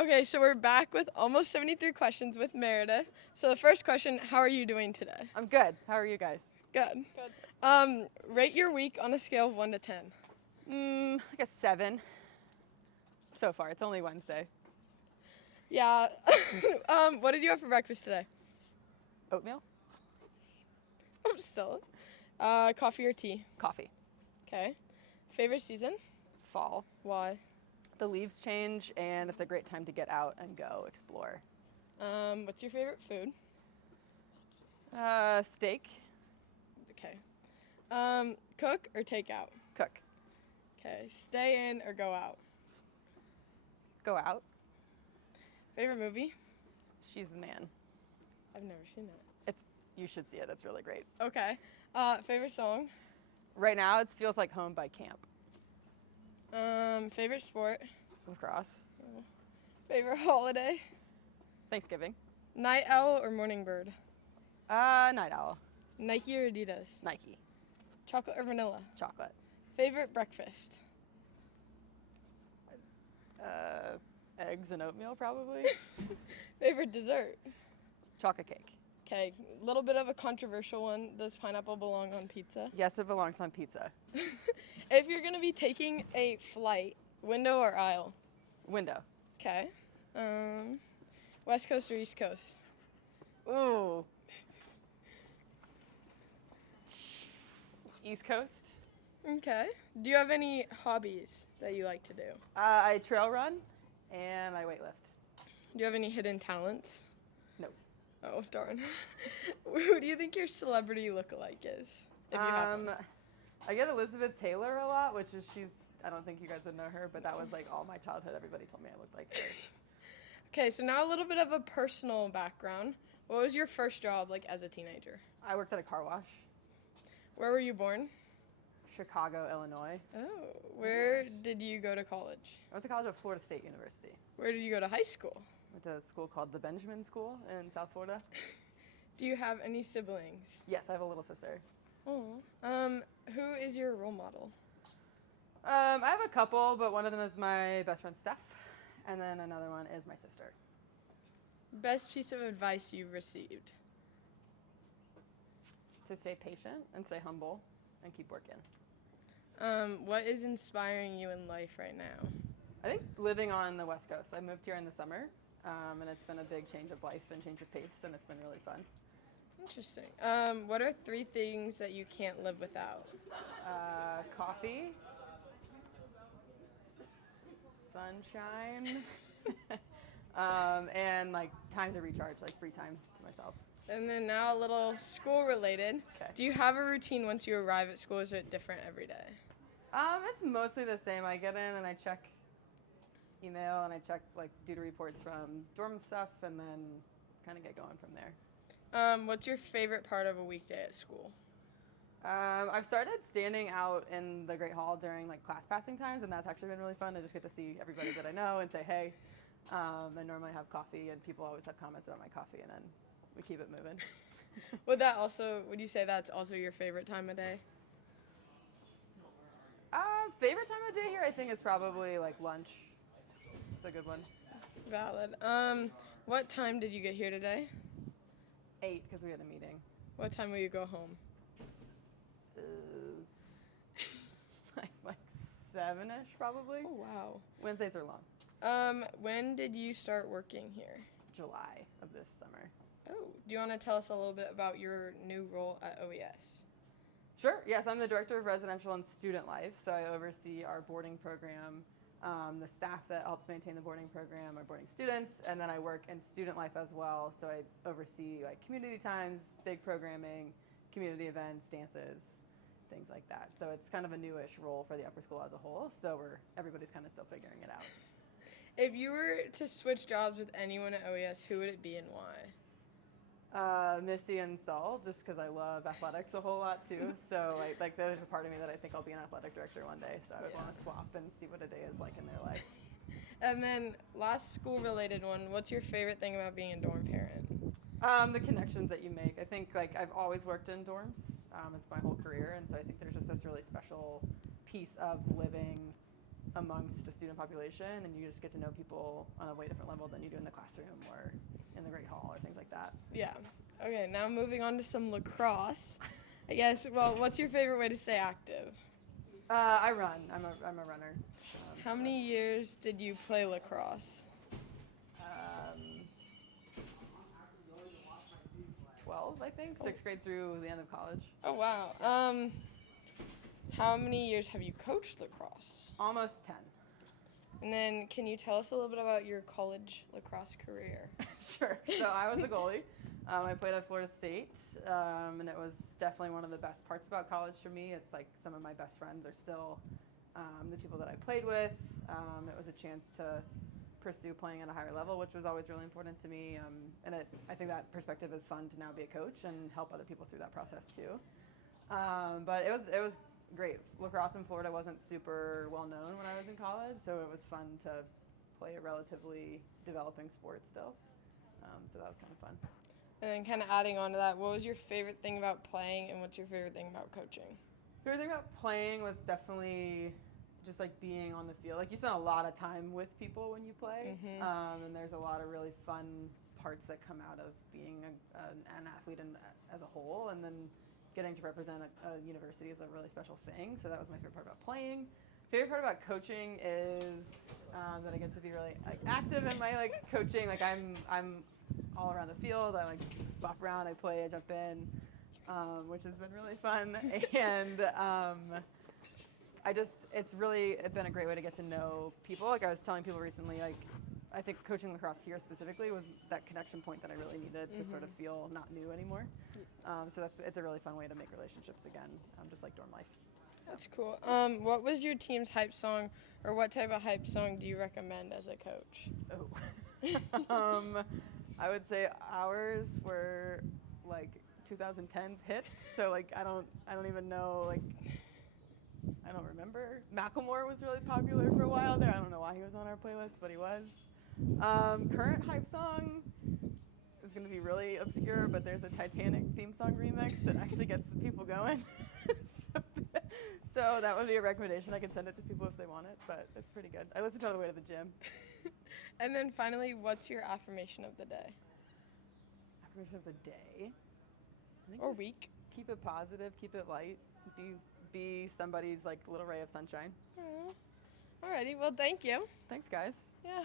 Okay, so we're back with almost 73 questions with Meredith. So the first question, how are you doing today? I'm good. How are you guys? Good. Rate your week on a scale of 1 to 10. Like a 7 so far. It's only Wednesday. Yeah. What did you have for breakfast today? Oatmeal? Oh, Stella. Coffee or tea? Coffee. Okay. Favorite season? Fall. Why? The leaves change and it's a great time to get out and go explore. What's your favorite food? Steak. Okay. Cook or take out? Cook. Okay. Stay in or go out? Go out. Favorite movie? She's the man. I've never seen that. You should see it. It's really great. Okay. Favorite song? Right now it feels like home by camp. Favorite sport? Lacrosse. Favorite holiday? Thanksgiving. Night owl or morning bird? Night owl. Nike or Adidas? Nike. Chocolate or vanilla? Chocolate. Favorite breakfast? Eggs and oatmeal probably. Favorite dessert? Chocolate cake. Okay, a little bit of a controversial one. Does pineapple belong on pizza? Yes, it belongs on pizza. If you're gonna be taking a flight, window or aisle? Window. Okay. West Coast or East Coast? Ooh. East Coast. Okay. Do you have any hobbies that you like to do? I trail run and I weightlift. Do you have any hidden talents? No. Oh, darn. Who do you think your celebrity lookalike is? If you have one? I get Elizabeth Taylor a lot, I don't think you guys would know her, but that was like all my childhood. Everybody told me I looked like her. Okay, so now a little bit of a personal background. What was your first job like as a teenager? I worked at a car wash. Where were you born? Chicago, Illinois. Oh, where did you go to college? I went to college at Florida State University. Where did you go to high school? Went to a school called the Benjamin School in South Florida. Do you have any siblings? Yes, I have a little sister. Oh. Who is your role model? I have a couple, but one of them is my best friend Steph, and then another one is my sister. Best piece of advice you've received? To stay patient and stay humble and keep working. What is inspiring you in life right now? I think living on the West Coast. I moved here in the summer, and it's been a big change of life and change of pace, and it's been really fun. Interesting. What are 3 things that you can't live without? Coffee, sunshine, and like time to recharge, like free time to myself. And then now a little school related. Okay. Do you have a routine once you arrive at school? Is it different every day? It's mostly the same. I get in and I check email and I check like duty reports from dorm stuff and then kind of get going from there. What's your favorite part of a weekday at school? I've started standing out in the Great Hall during like class passing times, and that's actually been really fun. I just get to see everybody that I know and say hey. I normally have coffee, and people always have comments about my coffee, and then we keep it moving. Would you say that's also your favorite time of day? Favorite time of day here, I think, is probably like lunch. It's a good one. Valid. What time did you get here today? 8, because we had a meeting. What time will you go home? like 7-ish, probably. Oh, wow. Wednesdays are long. When did you start working here? July of this summer. Oh, do you want to tell us a little bit about your new role at OES? Sure. Yes, I'm the Director of Residential and Student Life, so I oversee our boarding program, the staff that helps maintain the boarding program, our boarding students, and then I work in student life as well, so I oversee like community times, big programming, community events, dances, things like that. So it's kind of a newish role for the upper school as a whole, so everybody's kind of still figuring it out. If you were to switch jobs with anyone at OES, who would it be and why? Missy and Saul, just because I love athletics a whole lot too. So like there's a part of me that I think I'll be an athletic director one day. So I would want to swap and see what a day is like in their life. And then last school related one, what's your favorite thing about being a dorm parent? The connections that you make. I think like I've always worked in dorms. It's my whole career, and so I think there's just this really special piece of living amongst a student population, and you just get to know people on a way different level than you do in the classroom or in the great hall or things like that. Yeah. Okay, now moving on to some lacrosse. I guess, well, what's your favorite way to stay active? I run. I'm a runner. How many years did you play lacrosse? Um, 12, I think. 6th grade through the end of college. Oh, wow. How many years have you coached lacrosse? Almost 10. And then can you tell us a little bit about your college lacrosse career? Sure. So I was a goalie. I played at Florida State, and it was definitely one of the best parts about college for me. It's like some of my best friends are still the people that I played with. It was a chance to pursue playing at a higher level, which was always really important to me. And I think that perspective is fun to now be a coach and help other people through that process too. But it was great. Lacrosse in Florida wasn't super well known when I was in college, so it was fun to play a relatively developing sport still. So that was kind of fun. And then kind of adding on to that, what was your favorite thing about playing and what's your favorite thing about coaching? Favorite thing about playing was definitely just like being on the field. Like you spend a lot of time with people when you play, and there's a lot of really fun parts that come out of being an athlete as a whole, and then getting to represent a university is a really special thing. So that was my favorite part about playing. Favorite part about coaching is that I get to be really like active in my like coaching. Like I'm all around the field. I like bop around. I play. I jump in, which has been really fun. And it's really been a great way to get to know people. Like I was telling people recently, like I think coaching lacrosse here specifically was that connection point that I really needed to sort of feel not new anymore. So it's a really fun way to make relationships again, just like dorm life. That's cool. What was your team's hype song, or what type of hype song do you recommend as a coach? Oh, I would say ours were like 2010s hits. So like I don't even know, like I don't remember. Macklemore was really popular for a while there. I don't know why he was on our playlist, but he was. Current hype song is going to be really obscure, but there's a Titanic theme song remix that actually gets the people going. So that would be a recommendation. I could send it to people if they want it, but it's pretty good. I listen to it on the way to the gym. And then finally, what's your affirmation of the day? Affirmation of the day? I think Or just week? keep it positive, keep it light, be somebody's like little ray of sunshine. Alrighty, well thank you. Thanks, guys. Yeah.